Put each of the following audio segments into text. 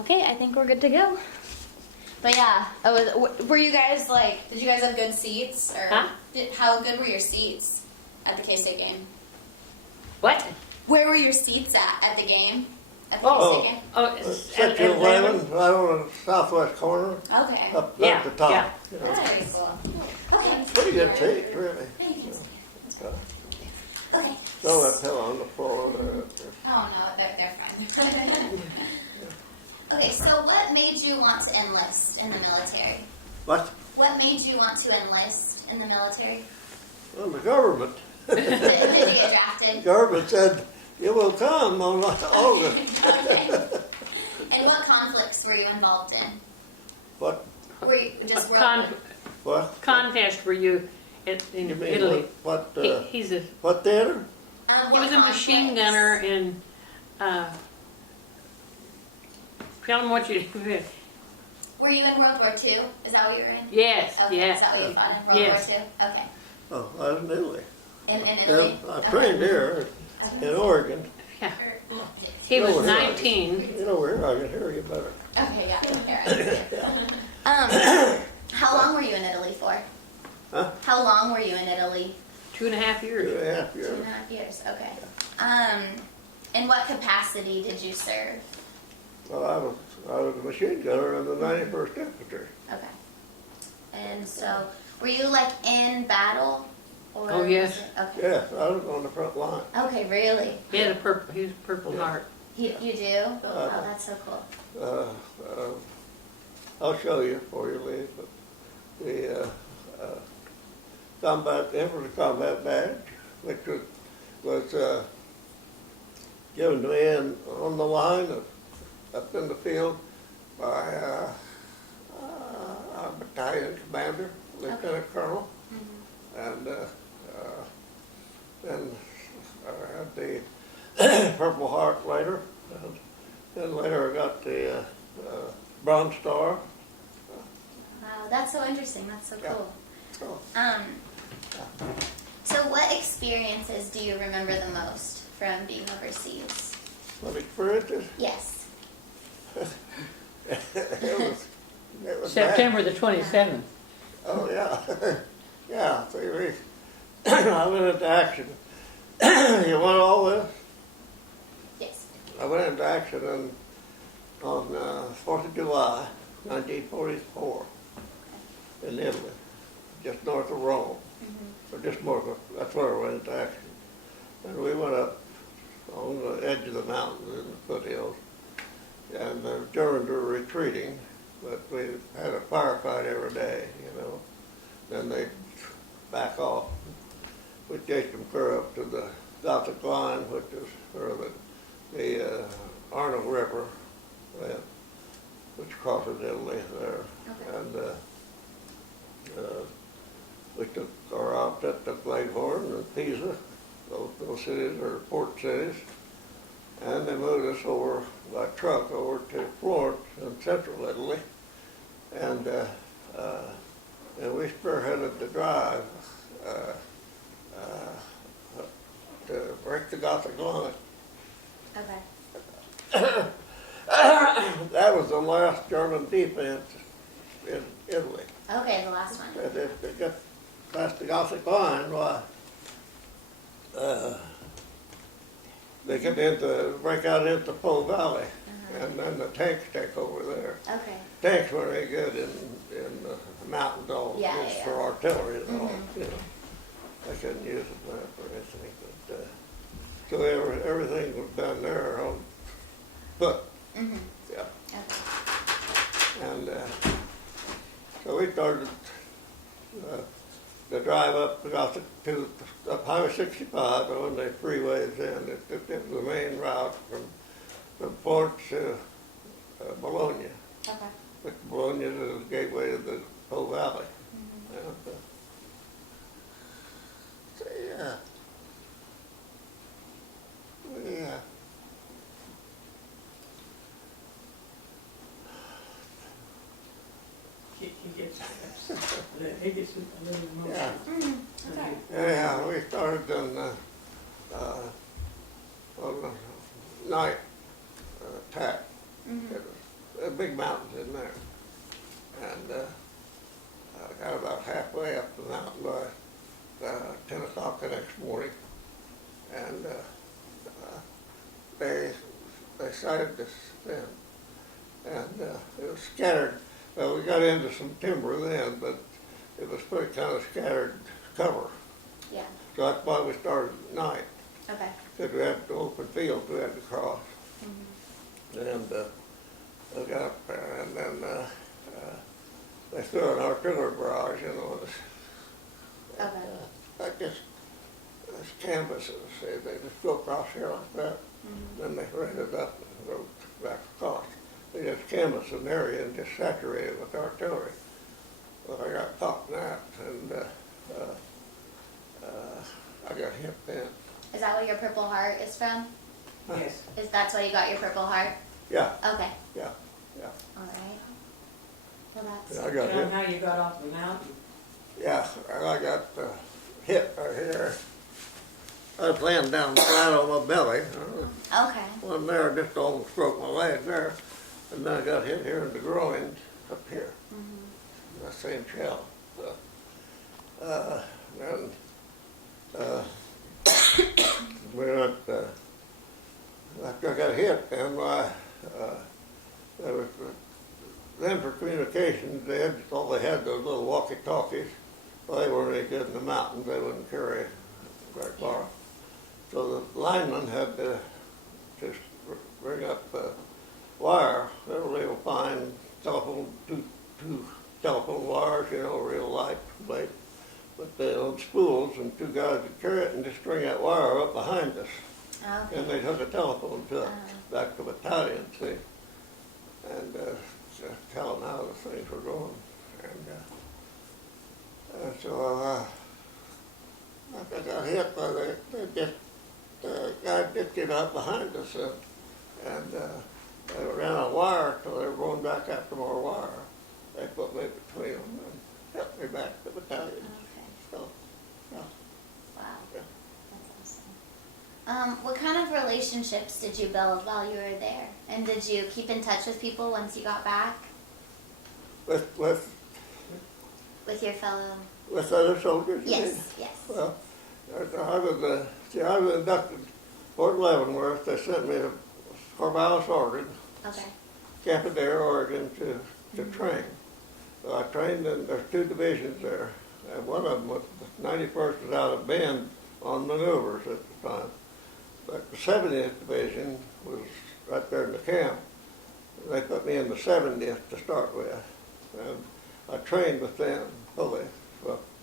Okay, I think we're good to go. But yeah, were you guys like, did you guys have good seats? Or Huh? how good were your seats at the K-State game? What? Where were your seats at the game? At the Oh, K-State game? oh, Section 11, right on the southwest corner, Okay. up Yeah, at the top. yeah. You know. That's pretty cool. Okay. Pretty good seats, really. Okay. Throw that pillow on the floor there. Oh no, they're fine. Okay, so what made you want to enlist in the military? What? What made you want to enlist in the military? Well, the government. Did you get drafted? Government said, you will come on August. Okay. And what conflicts were you involved in? What? Were you just world? What? Contest were you in You mean Italy? what? He's a What theater? he was a machine gunner in. Tell him what you. Were you in World War II? Is that what you were in? Yes, Okay, yes. Is that what you fought in World Yes. War II? Okay. Oh, I was in Italy. In Italy? I trained here in Oregon. Yeah. He was Over here. 19. You know where I can hear you better. Okay, yeah. How long were you in Italy for? Huh? How long were you in Italy? 2.5 years. 2.5 years. 2.5 years. Okay. In what capacity did you serve? Well, I was a machine gunner in the 91st Infantry. Okay. And so, were you like in battle? Or Oh, yes. Okay. Yes, I was on the front line. Okay, really? He had a purple. He was a Purple Heart. You do? Oh, that's so cool. I'll show you before you leave. But the infantry combat badge, which was given to me on the line up in the field by our battalion commander, Lieutenant Colonel, and then I had the Purple Heart later, and then later I got the Bronze Star. Wow, that's so interesting. That's so Yeah. cool. Oh. So what experiences do you remember the most from being overseas? What experiences? Yes. it was September bad. the 27th. Oh yeah, yeah. See, I went into action. You want all this? Yes. I went into action on 4th of July, 1944, in Italy, just north of Rome, or just north of, that's where I went into action. And we went up on the edge of the mountains in the foothills, and the Germans were retreating, but we had a firefight every day, you know. Then they back off. We chased them clear up to the Gothic line, which is where the Arno River, which crosses Italy there. Okay. And we took our outfit to Leghorn and Pisa. Those cities are port cities. And they moved us over by truck over to Florence in central Italy. And we spearheaded the drive to break the Gothic line. Okay. That was the last German defense in Italy. Okay, the last one. And if they got past the Gothic line, why, they get break out into Po Valley, and then the tanks take over there. Okay. Tanks were very good in the mountains, all just for artillery and all. You know, I couldn't use it for anything, but so everything was done there on foot. Yeah. Okay. And so we started the drive up to up Highway 65 on the freeways in. It was the main route from Florence to Bologna. Okay. Which Bologna is the gateway to the Po Valley. So yeah. Yeah. He gets a little emotional. Yeah. Okay. Yeah, we started on the night attack. big mountains in there. And I got about halfway up the mountain by 10 o'clock the next morning. And they sighted this then. And it was scattered. Well, we got into some timber then, but it was pretty kind of scattered cover. Yeah. So that's why we started at night, Okay. because we had the open fields we had to cross. Mm-hmm. And I got up there, and then they threw an artillery barrage, you know. Okay. Like this canvases, they just go across here like that, Mm-hmm. then they ran it up and rode back across. They just canvassed an area and just saturated it with artillery. Well, I got caught in that, and I got hit then. Is that where your Purple Heart is from? Yes. Is that's why you got your Purple Heart? Yeah, Okay. yeah. All right. Well, that's. I got Tell them hit. how you got off the mountain. Yeah, I got hit right here. I was laying down flat on my belly. Okay. One there just almost broke my leg there. And then I got hit here in the groin up here. Mm-hmm. The same shell. So, then we went, after I got hit, then there was, then for communications, all they had those little walkie-talkies. Well, they weren't any good in the mountains. They wouldn't carry very far. So the lineman had to just bring up wire, a real fine telephone, two telephone wires, you know, real light blade. But they on spools, and two guys would carry it and just string that wire up behind us. Okay. And they'd hook a telephone to it, back to the battalion, see. And just tell them how the things were going. And so I got hit by the guy just get out behind us, and they ran a wire till they were going back after more wire. They put me between them and helped me back to the battalion. Okay. So, yeah. Wow. Yeah. That's awesome. What kind of relationships did you build while you were there? And did you keep in touch with people once you got back? With With your fellow? other soldiers, you mean? Yes, yes. Well, I was inducted Fort Leavenworth. They sent me to Corvallis, Oregon, Okay. Camp Adair, Oregon, to train. So I trained in, there's two divisions there. And one of them was, the 91st was out of Bend on maneuvers at the time. But the 70th Division was right there in the camp. They put me in the 70th to start with. And I trained with them fully,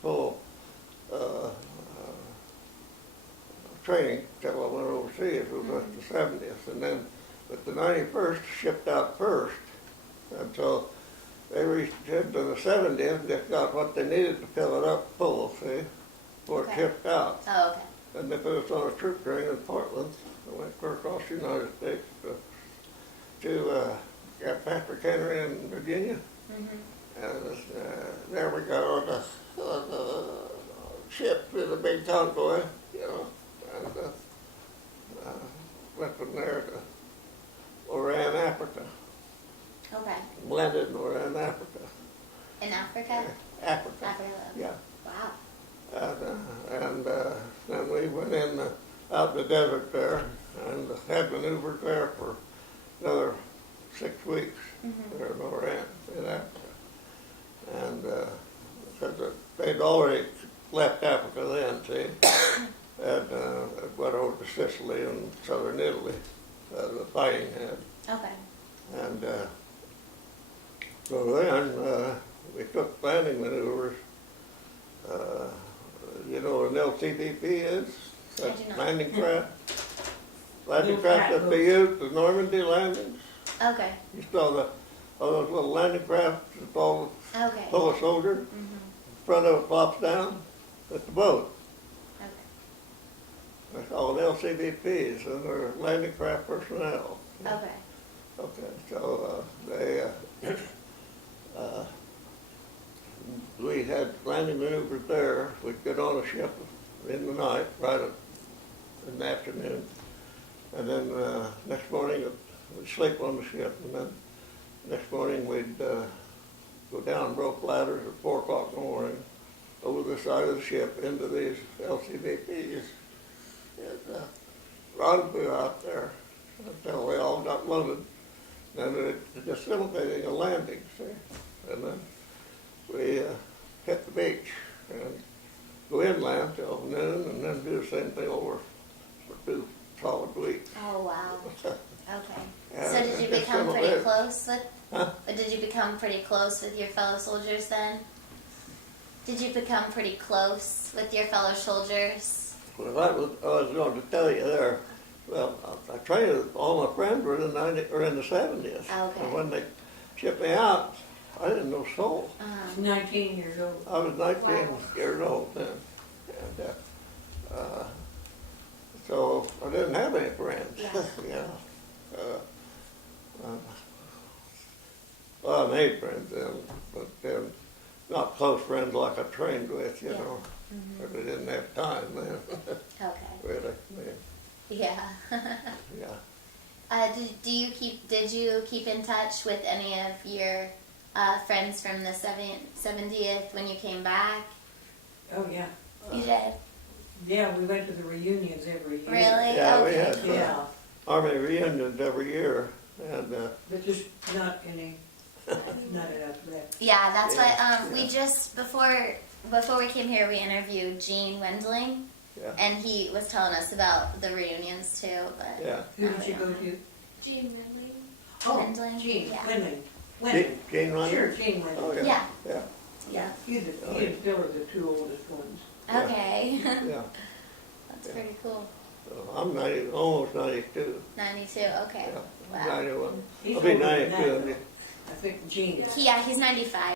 full training till I went overseas. It was with the 70th. And then, but the 91st shipped out first. And so they reached into the 70th, just got what they needed to fill it up full, see, before it Okay. shipped out. Oh, okay. And they put us on a troop train in Portland. I went clear across the United States to Camp Patrick Henry in Virginia. Mm-hmm. And there we got on the ship with a big convoy, you know, and went from there to Oran, Africa. Okay. Landed in Oran, Africa. In Africa? Africa. Africa. Yeah. Wow. And then we went in out in the desert there and had maneuvers there for another 6 weeks there in Oran, in Africa. And because they'd already left Africa then, see, and went over to Sicily and southern Italy, the fighting had. Okay. And so then we took landing maneuvers. You know what an LCVP is? I do not. Landing craft. Landing craft that they used, the Normandy landings. Okay. You saw all those little landing crafts, it's all Okay. full of soldiers. Mm-hmm. Front of it flops down. That's the boat. Okay. That's all LCVPs, and they're landing craft personnel. Okay. Okay, so we had landing maneuvers there. We'd get on a ship in the night, right in the afternoon, and then next morning we'd sleep on the ship, and then Next morning, we'd go down broke ladders at 4 o'clock in the morning, over the side of the ship into these LCVPs. And rendezvous out there until we all got loaded. Then it dissipating a landing, see? And then we hit the beach and go inland till noon and then do the same thing over for 2 solid weeks. Oh, wow. Okay. Yeah, So did you just become some of pretty it. close with, Huh? did you become pretty close with your fellow soldiers then? Did you become pretty close with your fellow soldiers? Well, that was, I was going to tell you there. Well, I trained with all my friends were in the 90, or in the 70s. Okay. And when they shipped me out, I didn't know soul. He's 19 years old. I was 19 Wow. years old then. And so I didn't have any friends. Yeah. You know. Well, I made friends then, but then not close friends like I trained with, you Yeah. know. Mhm. But we didn't have time then, Okay. really. Yeah. Yeah. Did you keep in touch with any of your friends from the 70th when you came back? Oh, yeah. You did? Yeah, we went to the reunions every year. Really? Yeah, we Okay. had Yeah, Army reunions every year, and but just not any, not enough left. Yeah, that's Yeah, what we just before we came here we interviewed Gene Wendling yeah, and he was telling us about the reunions too, but yeah. Who did you go to? Gene Ridley. Oh, Wendling, Gene, yeah. Wendling. Gene Wendling? Sure, Gene Oh, Wendling. yeah, Yeah. yeah, Yeah, he and Oh, Phil are the 2 oldest ones. Yeah. Okay. yeah. That's pretty cool. So I'm 90, almost 92. 92, okay. Yeah, Wow. 91. He's I'll be older than 92. that, I think Gene is. Yeah, he's 95.